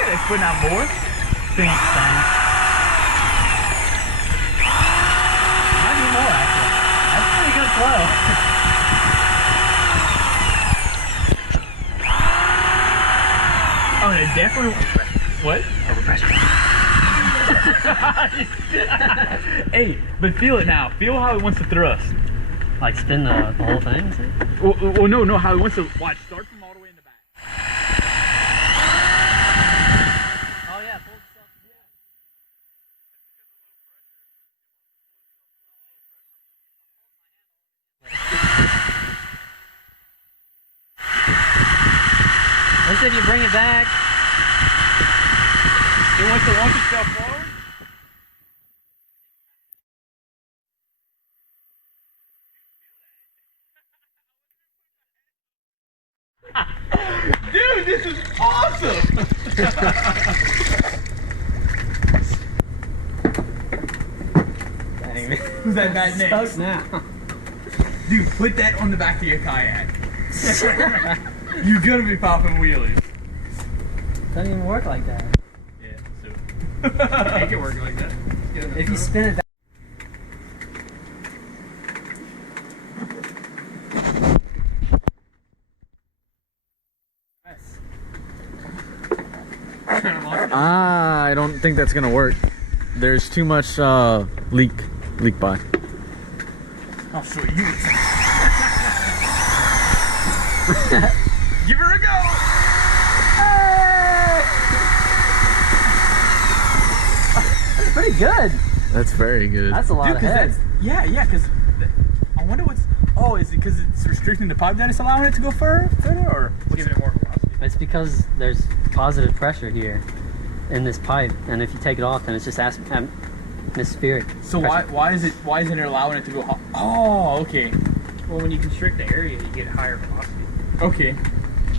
Okay, it's putting out more. Thanks, thanks. Might be more actually. That's pretty good flow. Oh, it definitely. What? Overpressure. Hey, but feel it now. Feel how it wants to thrust. Like spin the whole thing? Well, no, how it wants to. Watch, start from all the way in the back. Oh yeah, pull yourself. Let's see if you bring it back. It wants to launch itself forward. Dude, this is awesome! Dang, Who's that guy next? now. Dude, put that on the back of your kayak. You're gonna be popping wheelies. Doesn't even work like that. Yeah, so. Make it work like that. If you spin it back. I don't think that's gonna work. There's too much leak by. I'll show you. Give her a go! That's pretty good. That's very good. That's a lot of head. Yeah, because I wonder what's. Oh, is it because it's restricting the pipe that it's allowing it to go further, or giving it more velocity? It's because there's positive pressure here in this pipe, and if you take it off, then it's just atmospheric. So pressure. why isn't it allowing it to go? Oh, okay. Well, when you constrict the area, you get higher velocity. Okay.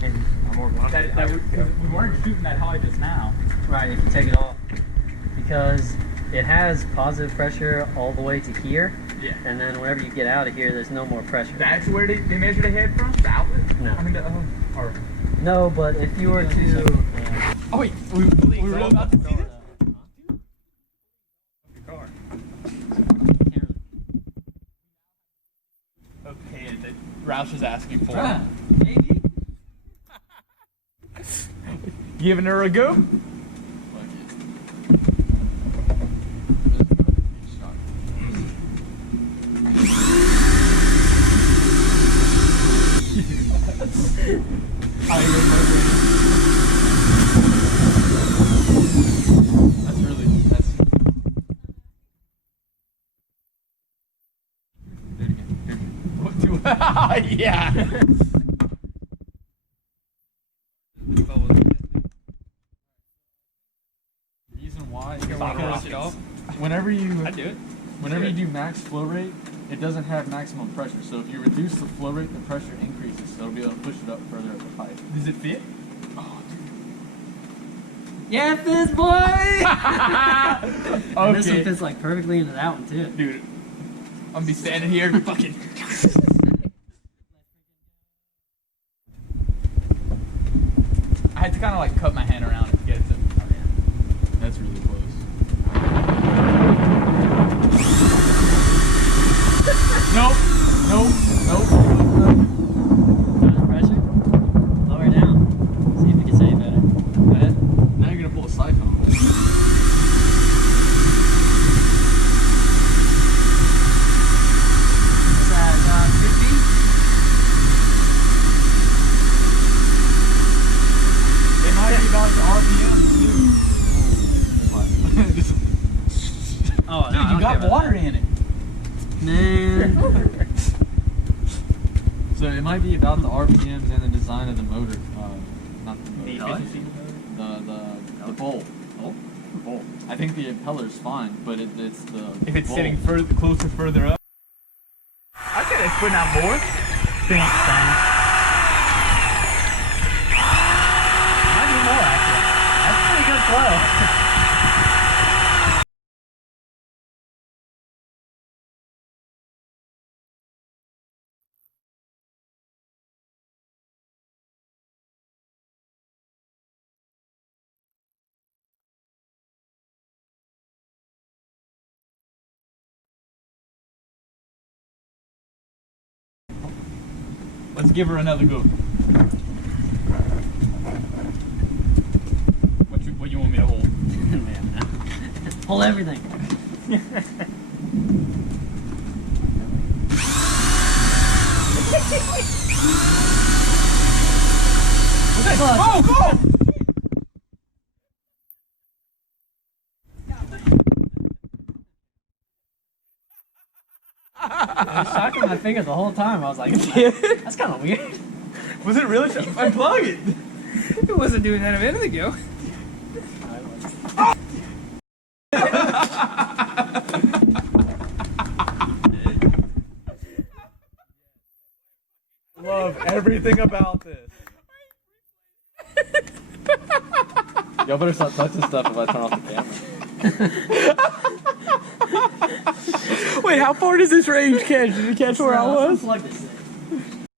And more velocity. Because we weren't shooting that high just now. Right, if you take it off. Because it has positive pressure all the way to here, Yeah. and then whenever you get out of here, there's no more pressure. That's where they measure the head from? The outlet? No. I mean, or. No, but if you were to... Oh, wait. We really about to see this? Car. Okay, that Roush is asking for. Maybe. Giving her a go? Yeah. Reason why is Rock it because whenever you do it. whenever you do max flow rate, it doesn't have maximum pressure. So if you reduce the flow rate, the pressure increases. So it'll be able to push it up further up the pipe. Does it fit? Yeah, it fits, boy! And this one Okay. fits like perfectly into that one, too. Dude, I'm gonna be standing here fucking. I had to kind of like cut my hand around it to get it to. Oh, yeah. That's really close. Nope. Pressure? Lower it down. See if it gets any better. Go ahead. Now you're gonna pull a siphon. What's that, 50? It might be about the RPM too. Oh, no, Dude, you got water in it. Man. So it might be about the RPMs and the design of the motor. Not the motor. The efficiency. The bolt. The bolt. I think the impeller's fine, but it's the If it's bolt. sitting further up. I said it's putting out more. Thanks, thanks. Might be more actually. That's pretty good flow. Let's give her another go. What you want me to hold? Hold everything. Go, go! I was shocking my finger the whole time. I was like, that's kind of weird. Was it really? Unplug it. It wasn't doing that a minute ago. Love everything about this. Y'all better stop touching stuff if I turn off the camera. Wait, how far does this range catch? Did it catch where I was? Unplug this.